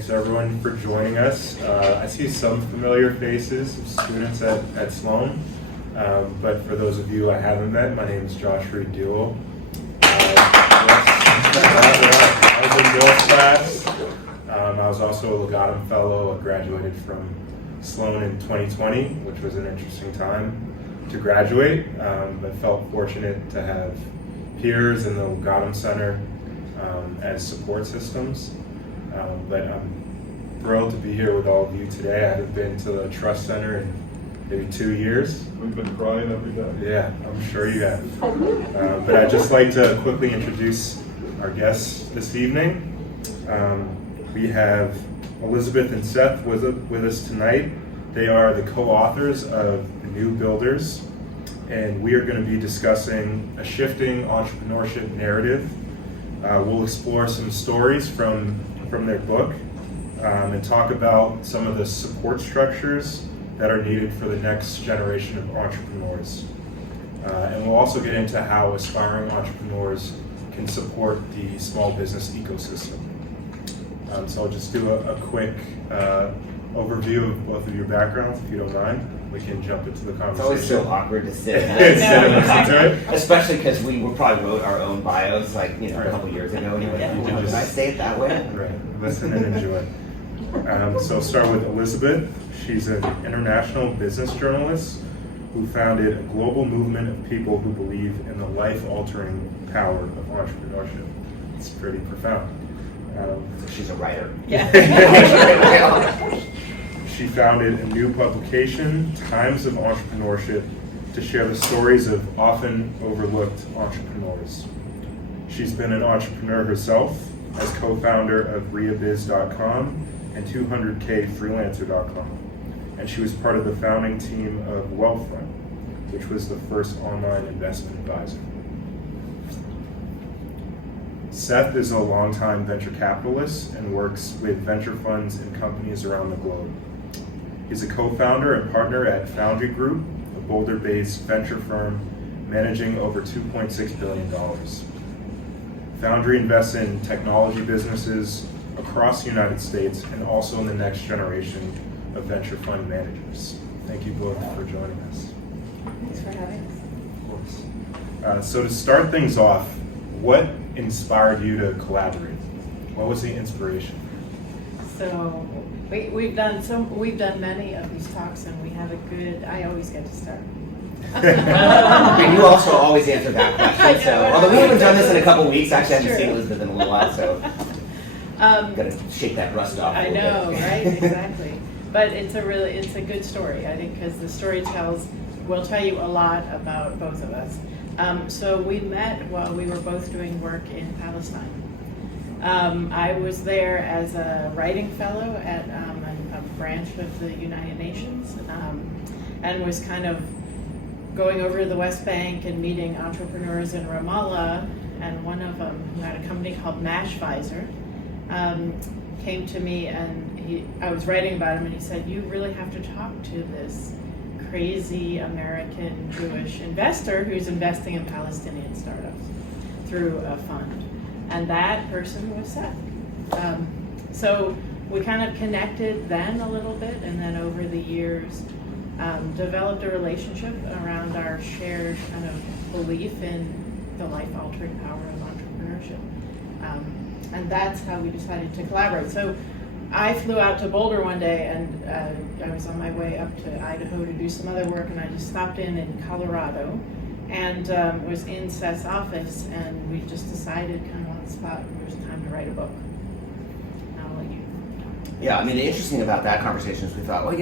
Thanks everyone for joining us. I see some familiar faces of students at Sloan, but for those of you I haven't met, my name is Josh Reed-Diawuoh. I was in Bill's class. I was also a Legatum fellow. I graduated from Sloan in 2020, which was an interesting time to graduate, but felt fortunate to have peers in the Legatum Center as support systems. But I'm thrilled to be here with all of you today. I haven't been to the Trust Center in maybe 2 years. We've been crying every day. Yeah, I'm sure you have. But I'd just like to quickly introduce our guests this evening. We have Elizabeth and Seth with us tonight. They are the co-authors of The New Builders, and we are going to be discussing a shifting entrepreneurship narrative. We'll explore some stories from their book and talk about some of the support structures that are needed for the next generation of entrepreneurs. And we'll also get into how aspiring entrepreneurs can support the small business ecosystem. So I'll just do a quick overview of both of your backgrounds, if you don't mind. We can jump into the conversation. It's always so awkward to sit Instead of listen to it. Especially because we probably wrote our own bios like a couple years ago. And did I say it that way? Right. Listen and enjoy. So start with Elizabeth. She's an international business journalist who founded a global movement of people who believe in the life-altering power of entrepreneurship. It's pretty profound. She's a writer. Yeah. She founded a new publication, Times of Entrepreneurship, to share the stories of often overlooked entrepreneurs. She's been an entrepreneur herself as co-founder of ReaBiz.com and 200kfreelancer.com. And she was part of the founding team of Wealthfront, which was the first online investment advisor. Seth is a longtime venture capitalist and works with venture funds and companies around the globe. He's a co-founder and partner at Foundry Group, a Boulder-based venture firm managing over $2.6 billion. Foundry invests in technology businesses across the United States and also in the next generation of venture fund managers. Thank you both for joining us. Thanks for having us. Of course. So to start things off, what inspired you to collaborate? What was the inspiration? So we've done many of these talks, and we have a good. I always get to start. And you also always answer that question. So although we haven't done this in a couple weeks, actually I haven't seen Elizabeth in a little while, so gotta shake that rust off. I know, right? Exactly. But it's a good story, I think, because the story will tell you a lot about both of us. So we met while we were both doing work in Palestine. I was there as a writing fellow at a branch of the United Nations, and was kind of going over to the West Bank and meeting entrepreneurs in Ramallah. And one of them, who had a company called Mashvisor, came to me, and I was writing about him, and he said, "You really have to talk to this crazy American Jewish investor who's investing in Palestinian startups through a fund." And that person was Seth. So we kind of connected then a little bit, and then over the years developed a relationship around our shared kind of belief in the life-altering power of entrepreneurship. And that's how we decided to collaborate. So I flew out to Boulder one day, and I was on my way up to Idaho to do some other work, and I just stopped in Colorado, and was in Seth's office, and we just decided kind of on the spot it was time to write a book. I'll let you talk. Yeah, I mean the interesting about that conversation is we thought, well,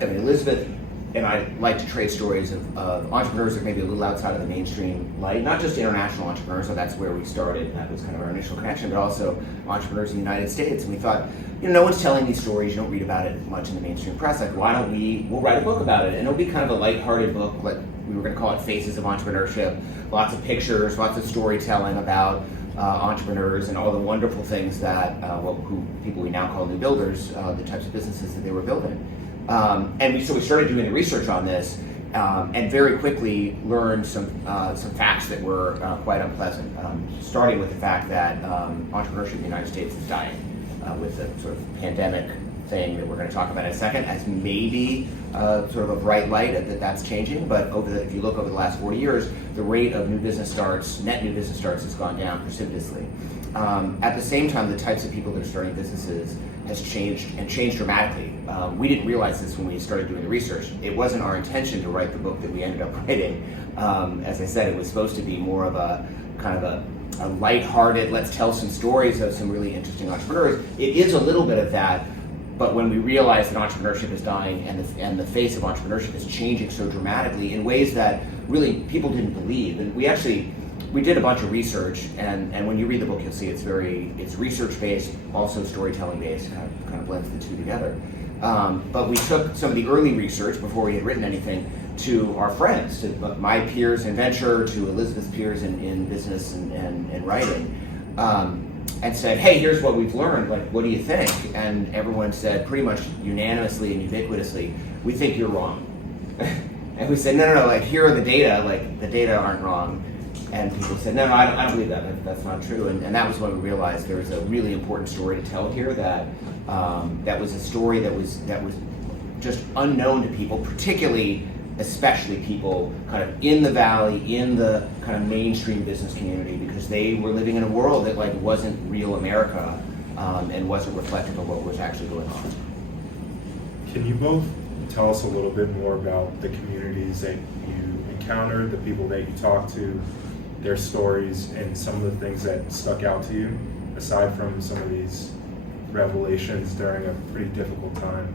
Elizabeth and I like to trade stories of entrepreneurs that may be a little outside of the mainstream light, not just international entrepreneurs, so that's where we started, and that was kind of our initial connection, but also entrepreneurs in the United States. And we thought, no one's telling these stories, you don't read about it much in the mainstream press, like why don't we'll write a book about it, and it'll be kind of a lighthearted book, like we were going to call it Faces of Entrepreneurship, lots of pictures, lots of storytelling about entrepreneurs and all the wonderful things that people we now call new builders, the types of businesses that they were building. And we started doing the research on this, and very quickly learned some facts that were quite unpleasant. Starting with the fact that entrepreneurship in the United States is dying. with the sort of pandemic thing that we're going to talk about in a second as maybe sort of a bright light that's changing. But if you look over the last 40 years, the rate of new business starts, net new business starts, has gone down precipitously. At the same time, the types of people that are starting businesses has changed dramatically. We didn't realize this when we started doing the research. It wasn't our intention to write the book that we ended up writing. As I said, it was supposed to be more of a kind of a lighthearted, let's tell some stories of some really interesting entrepreneurs. It is a little bit of that, but when we realized that entrepreneurship is dying and the face of entrepreneurship is changing so dramatically in ways that really people didn't believe, and we did a bunch of research, and when you read the book, you'll see it's research-based, also storytelling-based, kind of blends the two together. But we took some of the early research before we had written anything to our friends, to my peers in venture, to Elizabeth's peers in business and writing, and said, hey, here's what we've learned, like, what do you think? And everyone said pretty much unanimously and ubiquitously, we think you're wrong. And we said, no, like, here are the data, like, the data aren't wrong. And people said, no, I don't believe that. That's not true. And that was when we realized there was a really important story to tell here. That was a story that was just unknown to people, especially people kind of in the valley, in the kind of mainstream business community, because they were living in a world that like wasn't real America and wasn't reflective of what was actually going on. Can you both tell us a little bit more about the communities that you encountered, the people that you talked to, their stories, and some of the things that stuck out to you, aside from some of these revelations during a pretty difficult time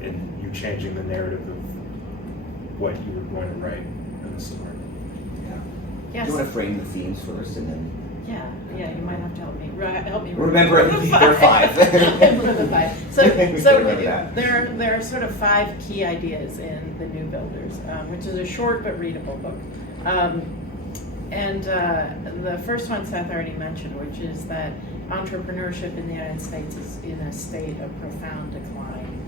in you changing the narrative of what you were going to write in the story? Yeah. Yes. Do you want to frame the themes first, and then? Yeah, you might have to help me Remember, there are 5. Remember the 5. So Remember that. there are sort of 5 key ideas in The New Builders, which is a short but readable book. And the first one Seth already mentioned, which is that entrepreneurship in the United States is in a state of profound decline.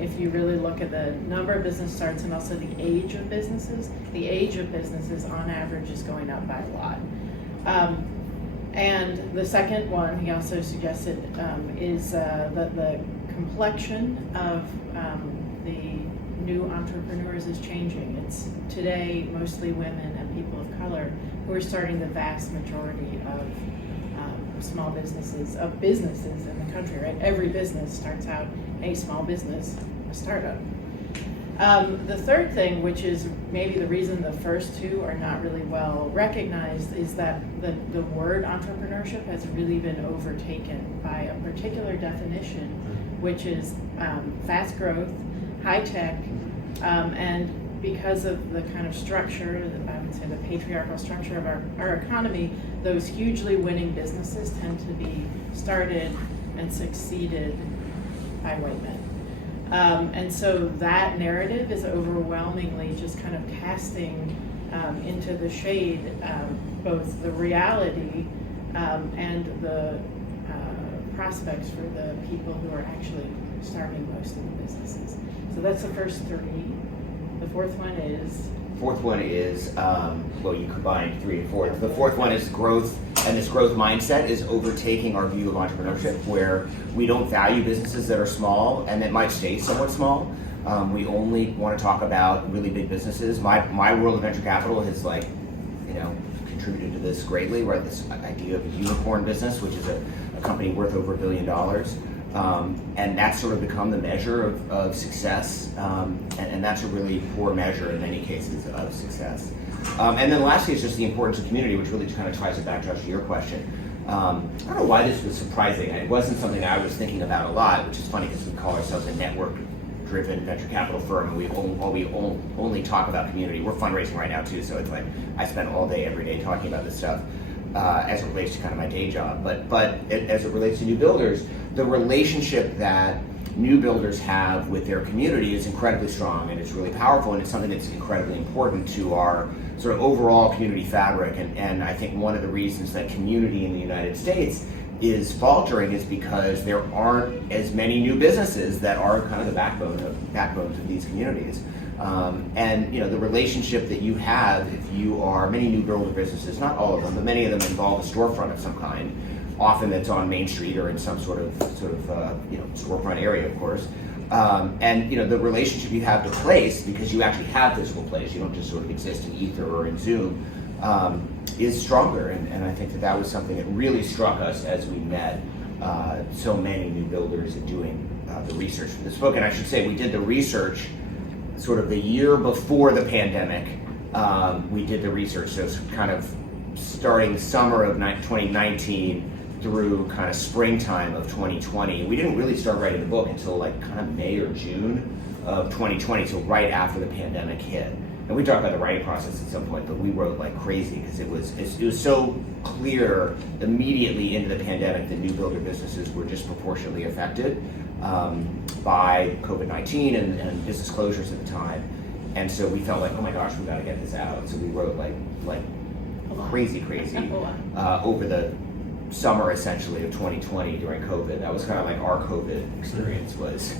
If you really look at the number of business starts and also the age of businesses on average is going up by a lot. And the second one he also suggested is the complexion of the new entrepreneurs is changing. It's today mostly women and people of color who are starting the vast majority of small businesses, in the country, right? Every business starts out a small business, a startup. The third thing, which is maybe the reason the first 2 are not really well recognized, is that the word entrepreneurship has really been overtaken by a particular definition, which is fast growth, high tech, and because of the kind of structure, I would say the patriarchal structure of our economy, those hugely winning businesses tend to be started and succeeded by white men. And so that narrative is overwhelmingly just kind of casting into the shade both the reality and the prospects for the people who are actually starting most of the businesses. So that's the first 3. The fourth one is? Fourth one is, well, you combined 3 and 4. The fourth one is growth, and this growth mindset is overtaking our view of entrepreneurship, where we don't value businesses that are small and that might stay somewhat small. We only want to talk about really big businesses. My world of venture capital has contributed to this greatly, right? This idea of a unicorn business, which is a company worth over $1 billion. And that's sort of become the measure of success, and that's a really poor measure in many cases of success. And then lastly is just the importance of community, which really kind of ties it back, Josh, to your question. I don't know why this was surprising. It wasn't something I was thinking about a lot, which is funny because we call ourselves a network-driven venture capital firm, and we only talk about community. We're fundraising right now too, so it's like I spend all day, every day talking about this stuff. As it relates to kind of my day job, but as it relates to new builders, the relationship that new builders have with their community is incredibly strong, and it's really powerful, and it's something that's incredibly important to our sort of overall community fabric. And I think one of the reasons that community in the United States is faltering is because there aren't as many new businesses that are kind of the backbones of these communities. And the relationship that you have, if you are many new builder businesses, not all of them, but many of them involve a storefront of some kind. often that's on Main Street or in some sort of storefront area, of course. And the relationship you have to place, because you actually have physical place, you don't just sort of exist in ether or in Zoom, is stronger. And I think that was something that really struck us as we met so many new builders in doing the research for this book. And I should say, we did the research sort of the year before the pandemic. We did the research, so it's kind of starting summer of 2019 through kind of springtime of 2020. We didn't really start writing the book until like kind of May or June of 2020, so right after the pandemic hit. And we talked about the writing process at some point, but we wrote like crazy because it was so clear immediately into the pandemic that new builder businesses were disproportionately affected by COVID-19 and business closures at the time. And so we felt like, oh my gosh, we got to get this out. So we wrote like crazy over the summer essentially of 2020 during COVID. That was kind of like our COVID experience, was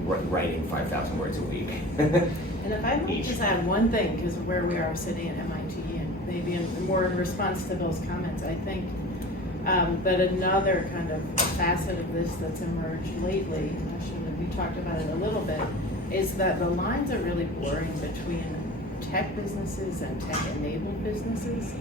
writing 5,000 words a week. And if I might just add one thing, because of where we are sitting at MIT, and maybe more in response to Bill's comments, I think that another kind of facet of this that's emerged lately, we talked about it a little bit, is that the lines are really blurring between tech businesses and tech-enabled businesses.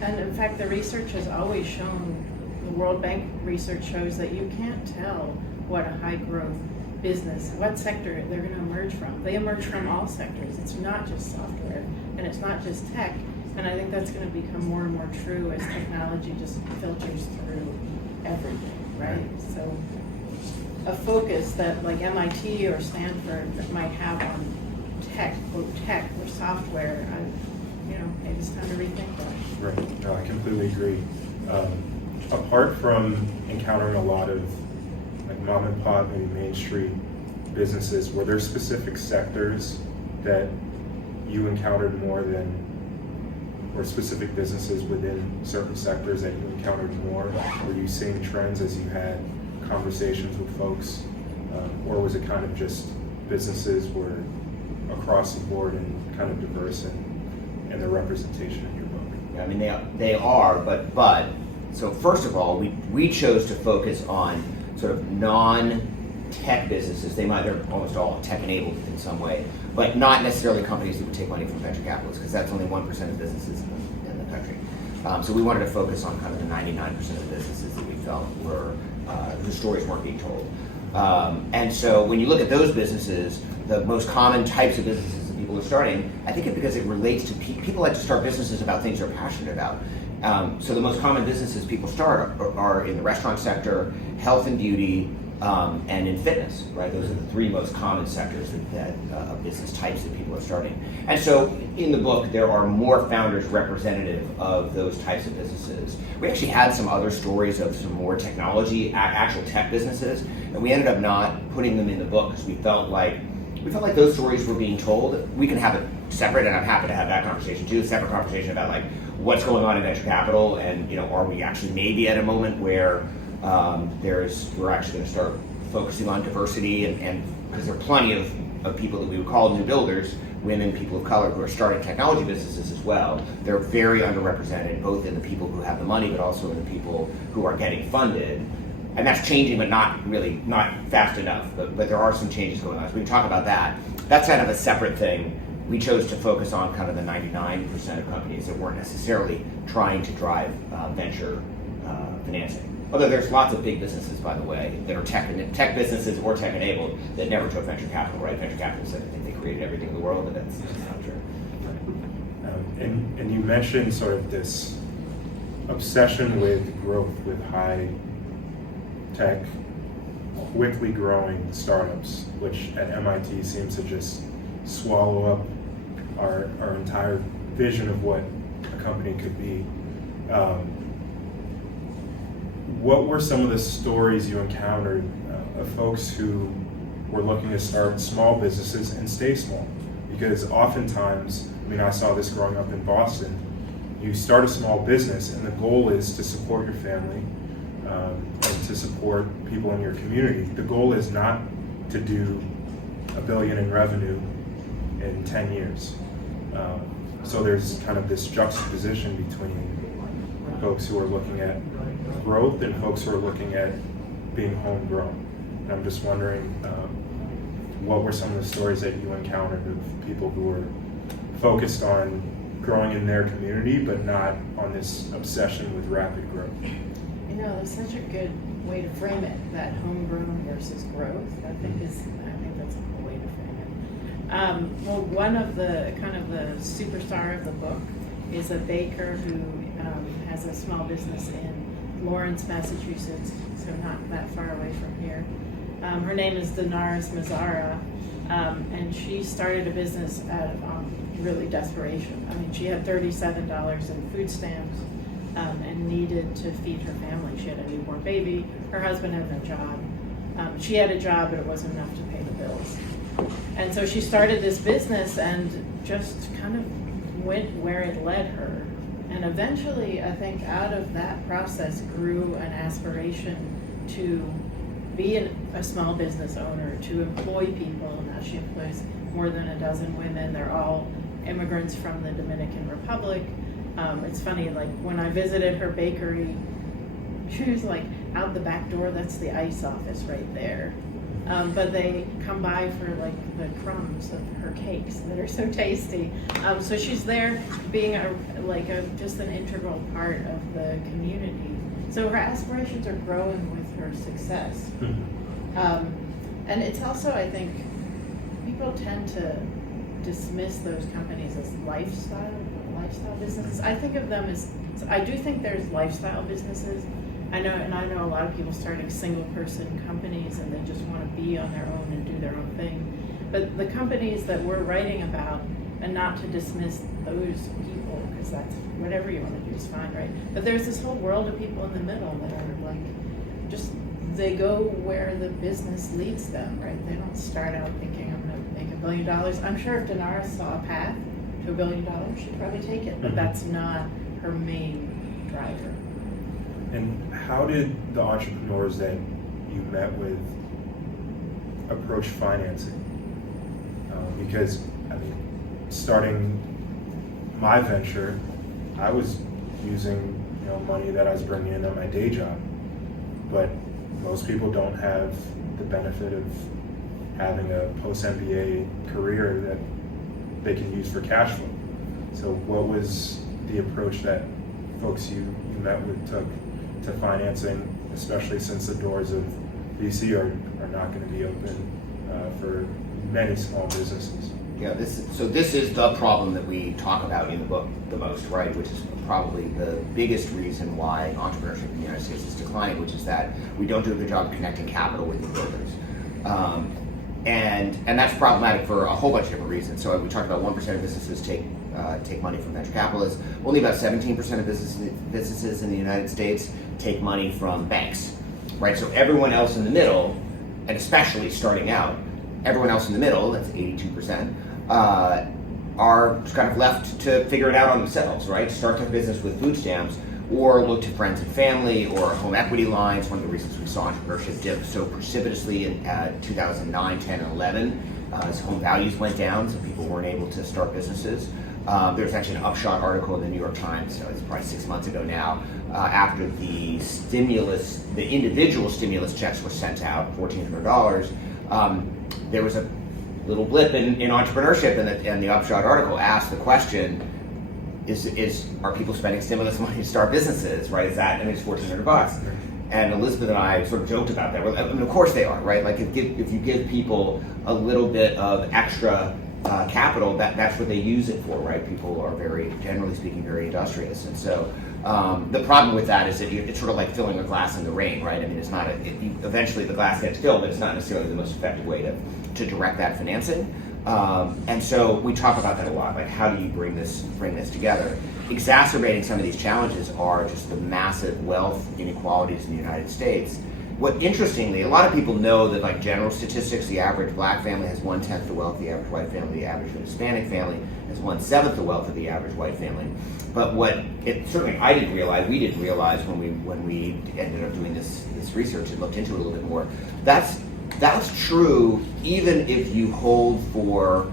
And in fact, the research has always shown, the World Bank research shows that you can't tell what a high-growth business, what sector they're going to emerge from. They emerge from all sectors. It's not just software, and it's not just tech. And I think that's going to become more and more true as technology just filters through everything, right? So a focus that like MIT or Stanford might have on tech, quote tech or software, maybe it's time to rethink that. Right, no, I completely agree. Apart from encountering a lot of like mom and pop and Main Street businesses, were there specific sectors that you encountered more than, or specific businesses within certain sectors that you encountered more? Were you seeing trends as you had conversations with folks, or was it kind of just businesses were across the board and kind of diverse in their representation in your book? I mean, they are, but so first of all, we chose to focus on sort of non-tech businesses. They're almost all tech-enabled in some way, but not necessarily companies that would take money from venture capitalists, because that's only 1% of businesses in the country. So we wanted to focus on kind of the 99% of the businesses that we felt were whose stories weren't being told. And so when you look at those businesses, the most common types of businesses that people are starting, I think it's because it relates to people like to start businesses about things they're passionate about. So the most common businesses people start are in the restaurant sector, health and beauty, and in fitness, right? Those are the three most common sectors of business types that people are starting. And so in the book, there are more founders representative of those types of businesses. We actually had some other stories of some more technology, actual tech businesses, and we ended up not putting them in the book because we felt like those stories were being told. We can have it separate, and I'm happy to have that conversation too, a separate conversation about like what's going on in venture capital, and are we actually maybe at a moment where we're actually going to start focusing on diversity, and because there are plenty of people that we would call new builders, women, people of color, who are starting technology businesses as well. They're very underrepresented, both in the people who have the money, but also in the people who are getting funded. And that's changing, but not fast enough. But there are some changes going on. So we can talk about that. That's kind of a separate thing. We chose to focus on kind of the 99% of companies that weren't necessarily trying to drive venture financing. Although there's lots of big businesses, by the way, that are tech businesses or tech-enabled that never took venture capital, right? Venture capital said that they created everything in the world, but that's not true. And you mentioned sort of this obsession with growth, with high tech, quickly growing startups, which at MIT seems to just swallow up our entire vision of what a company could be. What were some of the stories you encountered of folks who were looking to start small businesses and stay small? Because oftentimes, I saw this growing up in Boston, you start a small business and the goal is to support your family and to support people in your community. The goal is not to do $1 billion in revenue in 10 years. So there's kind of this juxtaposition between folks who are looking at growth and folks who are looking at being homegrown. And I'm just wondering, what were some of the stories that you encountered of people who were focused on growing in their community, but not on this obsession with rapid growth? You know, that's such a good way to frame it, that homegrown versus growth. I think that's a cool way to frame it. Well, one of the superstar of the book is a baker who has a small business in Lawrence, Massachusetts, so not that far away from here. Her name is Danaris Mazzara, and she started a business out of really desperation. I mean, she had $37 in food stamps and needed to feed her family. She had a newborn baby. Her husband had no job. She had a job, but it wasn't enough to pay the bills. And so she started this business and just kind of went where it led her. And eventually, I think out of that process grew an aspiration to be a small business owner, to employ people. Now she employs more than a dozen women. They're all immigrants from the Dominican Republic. It's funny, like when I visited her bakery, she was like, out the back door, that's the ice office right there. But they come by for like the crumbs of her cakes that are so tasty. So she's there being just an integral part of the community. So her aspirations are growing with her success. And it's also, I think, people tend to dismiss those companies as lifestyle businesses. I think of them as, I do think there's lifestyle businesses. I know a lot of people starting single person companies and they just want to be on their own and do their own thing. But the companies that we're writing about, and not to dismiss those people, because that's whatever you want to do is fine, right? But there's this whole world of people in the middle that are like, just, they go where the business leads them, right? They don't start out thinking, I'm going to make $1 billion. I'm sure if Danaris saw a path to $1 billion, she'd probably take it, but that's not her main driver. And how did the entrepreneurs that you met with approach financing? Because, I mean, starting my venture, I was using money that I was bringing in at my day job, but most people don't have the benefit of having a post-MBA career that they can use for cash flow. So what was the approach that folks you met with took to financing, especially since the doors of VC are not going to be open for many small businesses? Yeah, this is the problem that we talk about in the book the most, right? Which is probably the biggest reason why entrepreneurship in the United States is declining, which is that we don't do a good job of connecting capital with employers. And that's problematic for a whole bunch of different reasons. So we talked about 1% of businesses take money from venture capitalists. Only about 17% of businesses in the United States take money from banks, right? So everyone else in the middle, and especially starting out, everyone else in the middle, that's 82%, are kind of left to figure it out on themselves, right? Start their business with food stamps, or look to friends and family, or home equity lines. One of the reasons we saw entrepreneurship dip so precipitously in 2009, 10, and 11 as home values went down, so people weren't able to start businesses. There was actually an upshot article in the New York Times, it's probably 6 months ago now, after the individual stimulus checks were sent out, $1,400, there was a little blip in entrepreneurship, and the upshot article asked the question, are people spending stimulus money to start businesses, right? Is that, it's $1,400. And Elizabeth and I sort of joked about that. I mean, of course they are, right? Like if you give people a little bit of extra capital, that's what they use it for, right? People are generally speaking, very industrious. And so the problem with that is that it's sort of like filling a glass in the rain, right? I mean, it's not, eventually the glass gets filled, but it's not necessarily the most effective way to direct that financing. And so we talk about that a lot, like how do you bring this together? Exacerbating some of these challenges are just the massive wealth inequalities in the United States. Interestingly, a lot of people know that, like, general statistics, the average black family has 1/10 the wealth of the average white family, the average Hispanic family has 1/7 the wealth of the average white family. But certainly I didn't realize, we didn't realize when we ended up doing this research and looked into it a little bit more, that's true even if you hold for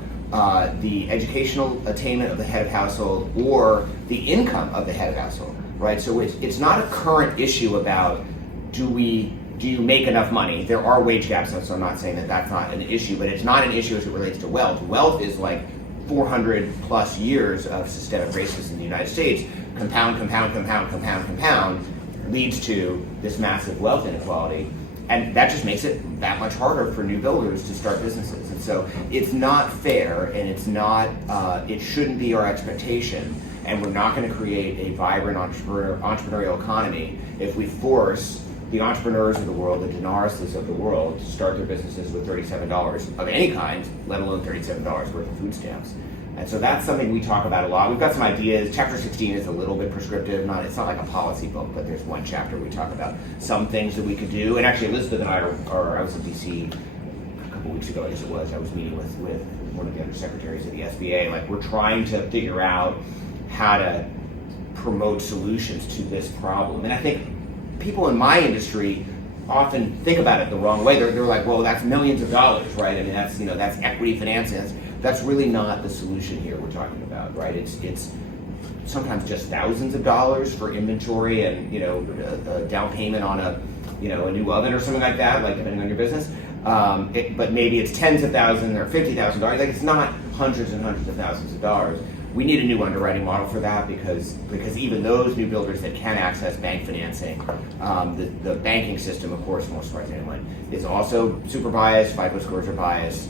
the educational attainment of the head of household or the income of the head of household. right? So it's not a current issue about do you make enough money? There are wage gaps, so I'm not saying that that's not an issue, but it's not an issue as it relates to wealth. Wealth is like 400 plus years of systemic racism in the United States, compound, leads to this massive wealth inequality. And that just makes it that much harder for new builders to start businesses. And so it's not fair, and it shouldn't be our expectation. And we're not going to create a vibrant entrepreneurial economy if we force the entrepreneurs of the world, the Denarises of the world, to start their businesses with $37 of any kind, let alone $37 worth of food stamps. And so that's something we talk about a lot. We've got some ideas. Chapter 16 is a little bit prescriptive. It's not like a policy book, but there's one chapter we talk about some things that we could do. And actually, Elizabeth and I I was in DC a couple weeks ago, I guess it was. I was meeting with one of the undersecretaries of the SBA. Like, we're trying to figure out how to promote solutions to this problem. And I think people in my industry often think about it the wrong way. They're like, well, that's millions of dollars, right? I mean, that's equity financing. That's really not the solution here we're talking about, right? It's sometimes just thousands of dollars for inventory and a down payment on a new oven or something like that, like depending on your business. But maybe it's tens of thousands or $50,000. Like, it's not hundreds and hundreds of thousands of dollars. We need a new underwriting model for that because even those new builders that can access bank financing, the banking system, of course, most surprising anyone, is also super biased. FICO scores are biased.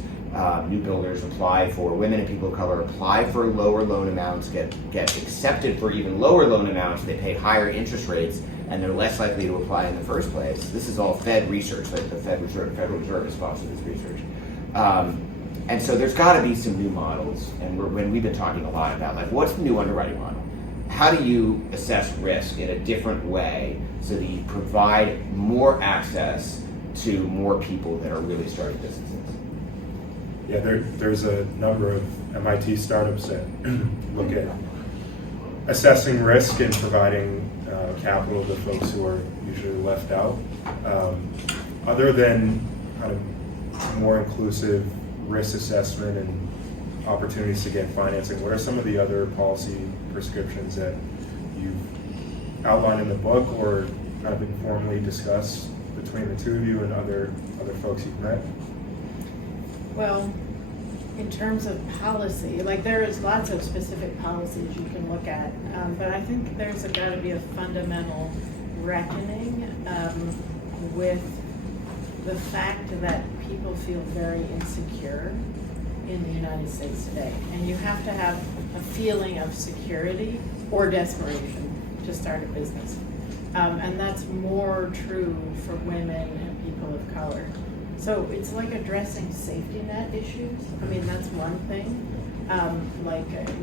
New builders apply for, women and people of color apply for lower loan amounts, get accepted for even lower loan amounts. They pay higher interest rates, and they're less likely to apply in the first place. This is all Fed research. Like, the Federal Reserve is sponsoring this research. And so there's got to be some new models, and we've been talking a lot about, like, what's the new underwriting model? How do you assess risk in a different way so that you provide more access to more people that are really starting businesses? Yeah, there's a number of MIT startups that look at assessing risk and providing capital to folks who are usually left out. Other than kind of more inclusive risk assessment and opportunities to get financing, what are some of the other policy prescriptions that you've outlined in the book or kind of informally discussed between the two of you and other folks you've met? Well, in terms of policy, like, there is lots of specific policies you can look at, but I think there's got to be a fundamental reckoning with the fact that people feel very insecure in the United States today. And you have to have a feeling of security or desperation to start a business. And that's more true for women and people of color. So it's like addressing safety net issues. I mean, that's one thing.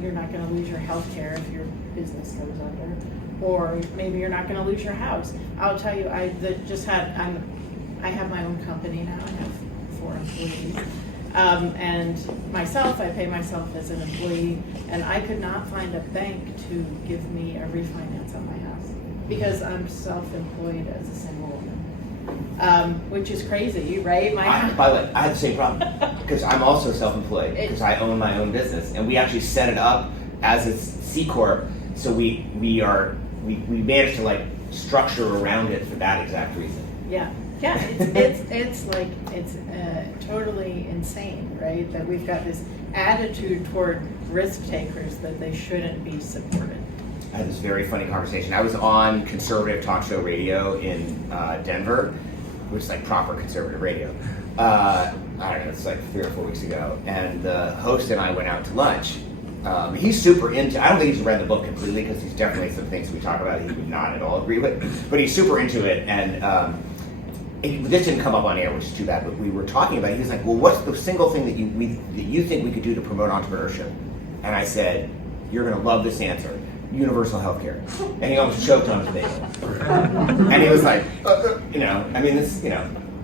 You're not going to lose your health care if your business goes under, or maybe you're not going to lose your house. I'll tell you, I have my own company now. I have 4 employees. And myself, I pay myself as an employee, and I could not find a bank to give me a refinance on my house because I'm self-employed as a single woman, which is crazy, right? By the way, I have the same problem because I'm also self-employed because I own my own business, and we actually set it up as a C corp. So we managed to, like, structure around it for that exact reason. Yeah, it's totally insane, right? That we've got this attitude toward risk takers that they shouldn't be supported. I had this very funny conversation. I was on conservative talk show radio in Denver, which is like proper conservative radio. I don't know, it's like 3 or 4 weeks ago. And the host and I went out to lunch. He's super into, I don't think he's read the book completely because he's definitely some things we talk about he would not at all agree with, but he's super into it. And this didn't come up on air, which is too bad, but we were talking about it. He was like, well, what's the single thing that you think we could do to promote entrepreneurship? And I said, you're going to love this answer. Universal health care. And he almost choked on his bagel. And he was like,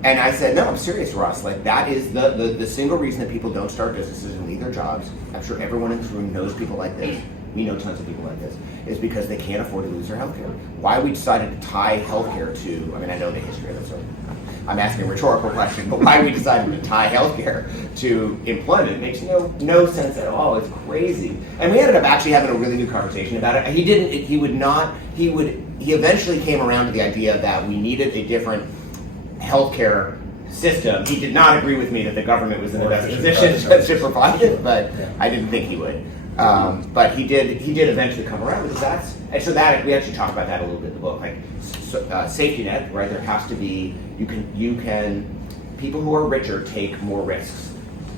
and I said, no, I'm serious, Ross. Like, that is the single reason that people don't start businesses and leave their jobs. I'm sure everyone in this room knows people like this. we know tons of people like this, is because they can't afford to lose their healthcare. Why we decided to tie healthcare to, I mean, I know the history of it, so I'm asking a rhetorical question, but why we decided to tie healthcare to employment makes no sense at all. It's crazy. And we ended up actually having a really good conversation about it. He eventually came around to the idea that we needed a different healthcare system. He did not agree with me that the government was in the best position to provide it, but I didn't think he would. But he did eventually come around because that we actually talk about that a little bit in the book. Like safety net, right? There has to be people who are richer take more risks,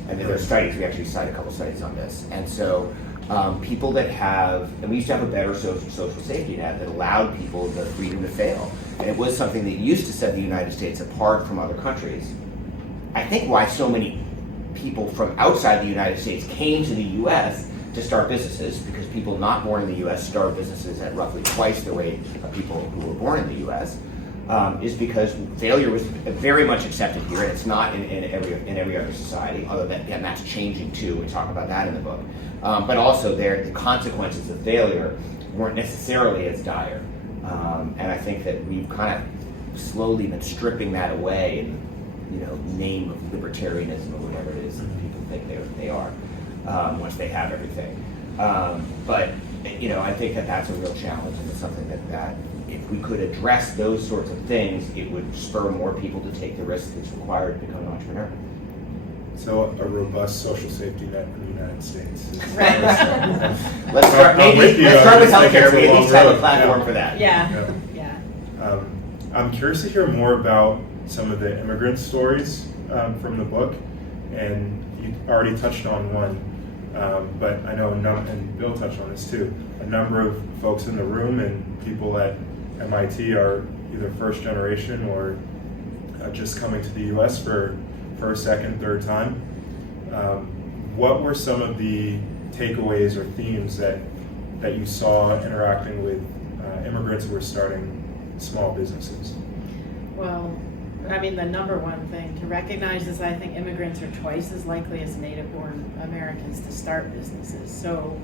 and there's studies. We actually cite a couple studies on this, and so. People that and we used to have a better social safety net that allowed people the freedom to fail. And it was something that used to set the United States apart from other countries. I think why so many people from outside the United States came to the US to start businesses, because people not born in the US start businesses at roughly twice the rate of people who were born in the US, is because failure was very much accepted here, and it's not in every other society, although that's changing too. We talk about that in the book. But also the consequences of failure weren't necessarily as dire. And I think that we've kind of slowly been stripping that away in name of libertarianism or whatever it is that people think they are once they have everything. But I think that's a real challenge, and it's something that if we could address those sorts of things, it would spur more people to take the risk that's required to become an entrepreneur. So a robust social safety net in the United States. Right. Let's start with healthcare. We at least have a platform for that. Yeah. I'm curious to hear more about some of the immigrant stories from the book, and you already touched on one, but I know and Bill touched on this too. A number of folks in the room and people at MIT are either first generation or just coming to the U.S. for a second, third time. What were some of the takeaways or themes that you saw interacting with immigrants who were starting small businesses? Well, I mean, the number one thing to recognize is I think immigrants are twice as likely as native-born Americans to start businesses. So,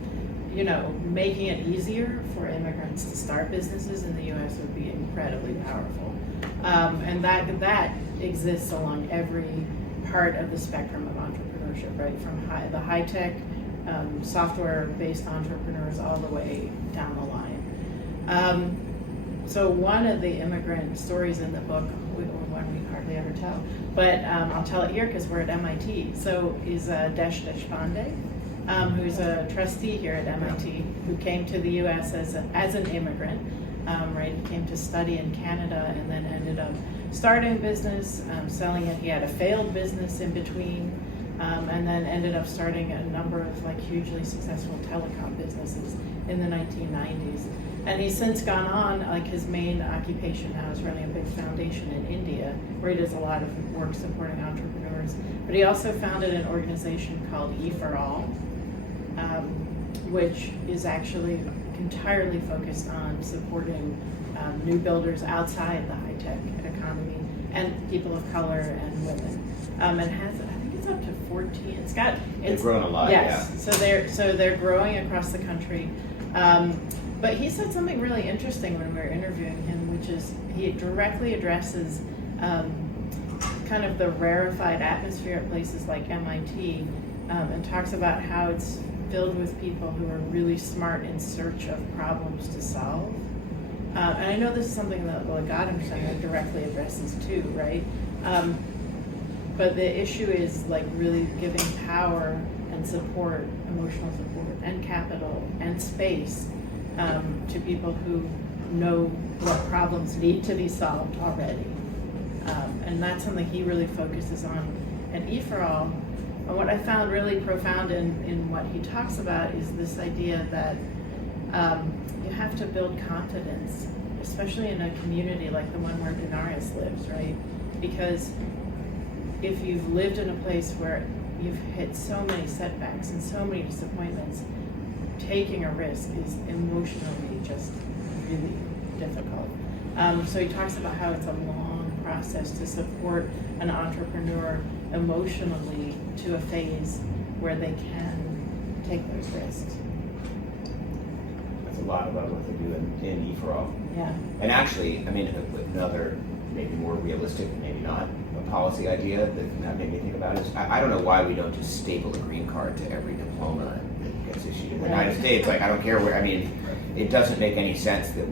making it easier for immigrants to start businesses in the U.S. would be incredibly powerful. And that exists along every part of the spectrum of entrepreneurship, right? From the high-tech, software-based entrepreneurs all the way down the line. So one of the immigrant stories in the book, one we hardly ever tell, but I'll tell it here because we're at MIT. So is Desh Deshpande, who's a trustee here at MIT, who came to the U.S. as an immigrant. Right, he came to study in Canada and then ended up starting a business, selling it. He had a failed business in between, and then ended up starting a number of hugely successful telecom businesses in the 1990s. And he's since gone on, his main occupation now is running a big foundation in India, where he does a lot of work supporting entrepreneurs. But he also founded an organization called E4All, which is actually entirely focused on supporting new builders outside the high-tech economy and people of color and women. And has, I think it's up to 14. It's grown a lot. Yes. Yeah. So they're growing across the country. But he said something really interesting when we were interviewing him, which is he directly addresses kind of the rarefied atmosphere at places like MIT, and talks about how it's filled with people who are really smart in search of problems to solve. And I know this is something that the Legatum Center directly addresses too, right? But the issue is really giving power and support, emotional support and capital and space to people who know what problems need to be solved already. And that's something he really focuses on at E4All. And what I found really profound in what he talks about is this idea that you have to build confidence, especially in a community like the one where Denarius lives, right? Because if you've lived in a place where you've hit so many setbacks and so many disappointments, taking a risk is emotionally just really difficult. So he talks about how it's a long process to support an entrepreneur emotionally to a phase where they can take those risks. lot about what they do in E4All. Yeah. And actually, I mean, another maybe more realistic, maybe not, a policy idea that made me think about is I don't know why we don't just staple a green card to every diploma that gets issued in the United States. Like, I don't care where, I mean, it doesn't make any sense that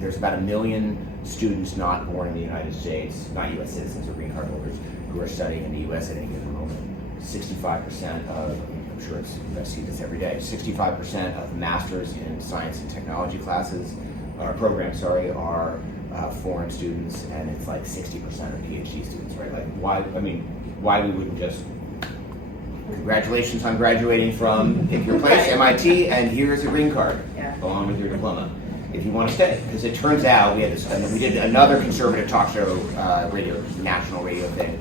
there's about 1 million students not born in the United States, not U.S. citizens or green card holders, who are studying in the U.S. at any given moment. 65% of, I'm sure I see this every day, 65% of masters in science and technology classes, programs, are foreign students, and it's like 60% of PhD students, right? Like, why we wouldn't just, congratulations on graduating from, pick your place, MIT, and here's a green card, along with your diploma, if you want to stay. Because it turns out, we did another conservative talk show, national radio thing,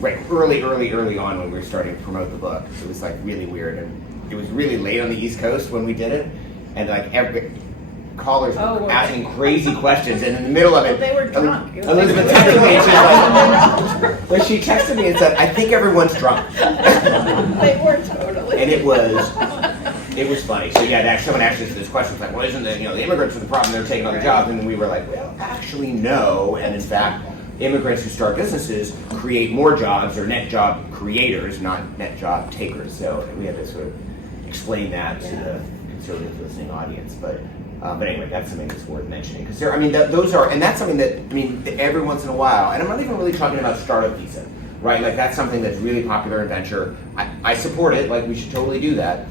right, early on when we were starting to promote the book. It was like really weird, and it was really late on the East Coast when we did it, and like callers were asking crazy questions, and in the middle of it, they were drunk. Elizabeth texted me, and she's like, well, she texted me and said, I think everyone's drunk. They were totally. And it was funny. So yeah, someone asked us this question, like, well, isn't the immigrants are the problem, they're taking on the jobs, and we were like, well, actually no, and in fact, immigrants who start businesses create more jobs, or net job creators, not net job takers. So we had to sort of explain that to the conservative listening audience, but anyway, that's something that's worth mentioning, because and that's something that, every once in a while, and I'm not even really talking about startup visa, right? Like, that's something that's really popular in venture. I support it, like, we should totally do that,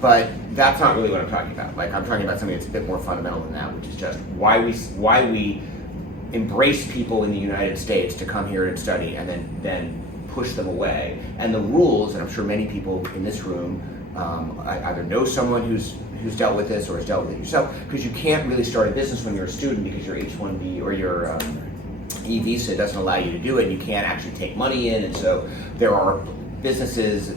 but that's not really what I'm talking about. Like, I'm talking about something that's a bit more fundamental than that, which is just why we embrace people in the United States to come here and study, and then push them away. And the rules, and I'm sure many people in this room either know someone who's dealt with this or has dealt with it yourself, because you can't really start a business when you're a student, because your H-1B or your e-visa doesn't allow you to do it, and you can't actually take money in. And so there are businesses,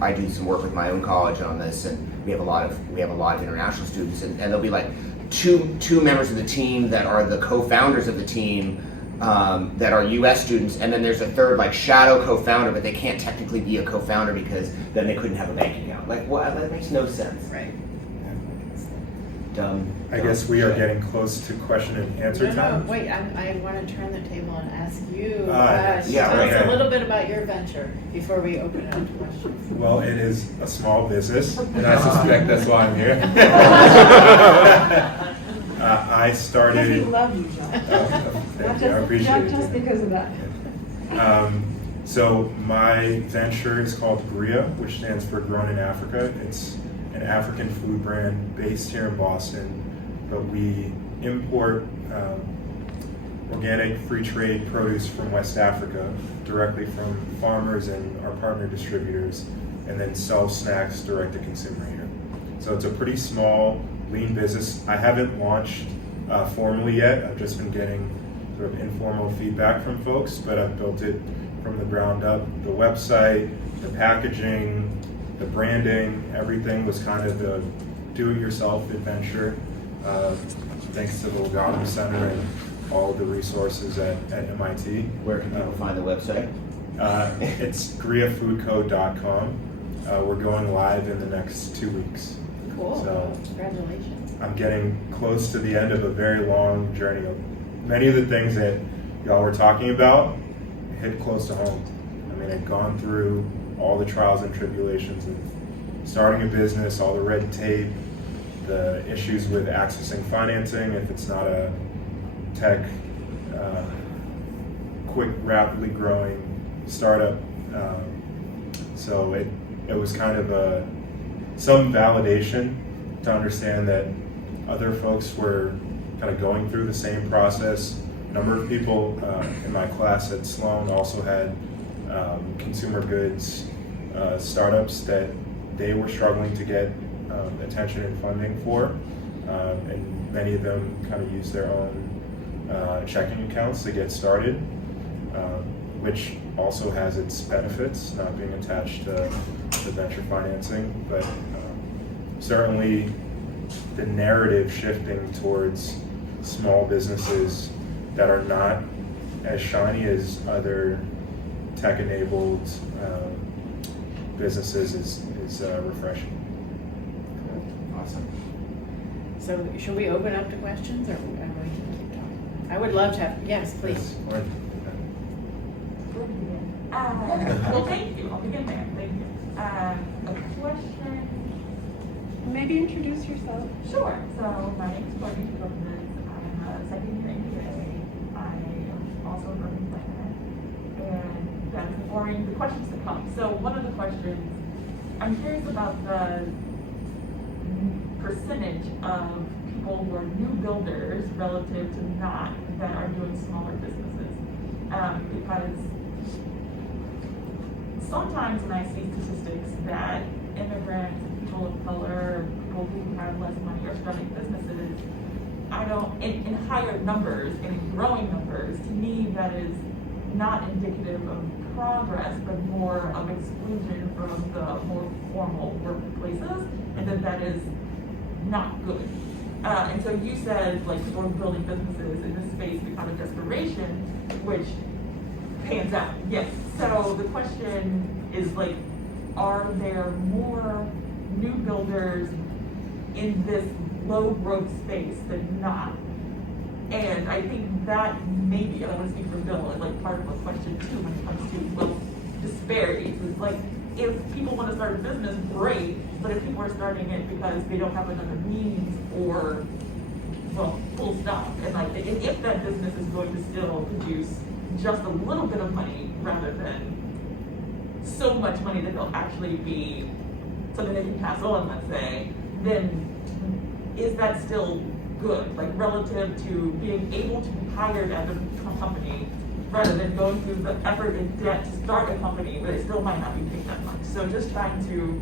I do some work with my own college on this, and we have a lot of international students, and there'll be like two members of the team that are the co-founders of the team, that are U.S. students, and then there's a third, like, shadow co-founder, but they can't technically be a co-founder because then they couldn't have a bank account. Like, what? That makes no sense. Right. I guess we are getting close to question and answer time. No, wait, I want to turn the table and ask you. Yeah, tell us a little bit about your venture before we open it up to questions. Well, it is a small business, and I suspect that's why I'm here. I started. We love you, John. Thank you, I appreciate it. Just because of that. So my venture is called GRIA, which stands for Grown in Africa. It's an African food brand based here in Boston, but we import organic free trade produce from West Africa directly from farmers and our partner distributors, and then sell snacks direct to consumer here. So it's a pretty small, lean business. I haven't launched formally yet. I've just been getting sort of informal feedback from folks, but I've built it from the ground up. The website, the packaging, the branding, everything was kind of the do-it-yourself adventure, thanks to the Legatum Center and all of the resources at MIT. Where can people find the website? It's griafoodco.com. We're going live in the next 2 weeks. Cool. So congratulations. I'm getting close to the end of a very long journey. Many of the things that y'all were talking about hit close to home. I mean, I've gone through all the trials and tribulations of starting a business, all the red tape, the issues with accessing financing if it's not a tech, quick, rapidly growing startup. So it was kind of some validation to understand that other folks were kind of going through the same process. A number of people in my class at Sloan also had consumer goods startups that they were struggling to get attention and funding for, and many of them kind of use their own checking accounts to get started, which also has its benefits, not being attached to venture financing, but certainly the narrative shifting towards small businesses that are not as shiny as other tech-enabled businesses is refreshing. Awesome. So should we open up to questions, or am we going to keep talking? I would love to have, yes, please. Yes. Well, thank you. I'll begin there. Thank you. A question. Maybe introduce yourself. Sure. So my name is Courtney Gomez. I'm a second year MBA. I am also an urban planner, and that's informing the questions to come. So one of the questions, I'm curious about the percentage of people who are new builders relative to not that are doing smaller businesses, because sometimes when I see statistics that immigrants and people of color, people who have less money are starting businesses, I don't, in higher numbers and in growing numbers, to me that is not indicative of progress, but more of exclusion from the more formal workplaces, and that is not good. And so you said, like, people are building businesses in this space out of desperation, which pans out, yes. So the question is, like, are there more new builders in this low growth space than not? And I think that maybe, and I want to speak for Bill, and like part of the question too when it comes to wealth disparities is like, if people want to start a business, great, but if people are starting it because they don't have another means, or, well, full stop, and like, if that business is going to still produce just a little bit of money rather than so much money that they'll actually be something they can pass on, let's say, then is that still good, like relative to being able to be hired at a company rather than going through the effort and debt to start a company, but it still might not be paid that much. So just trying to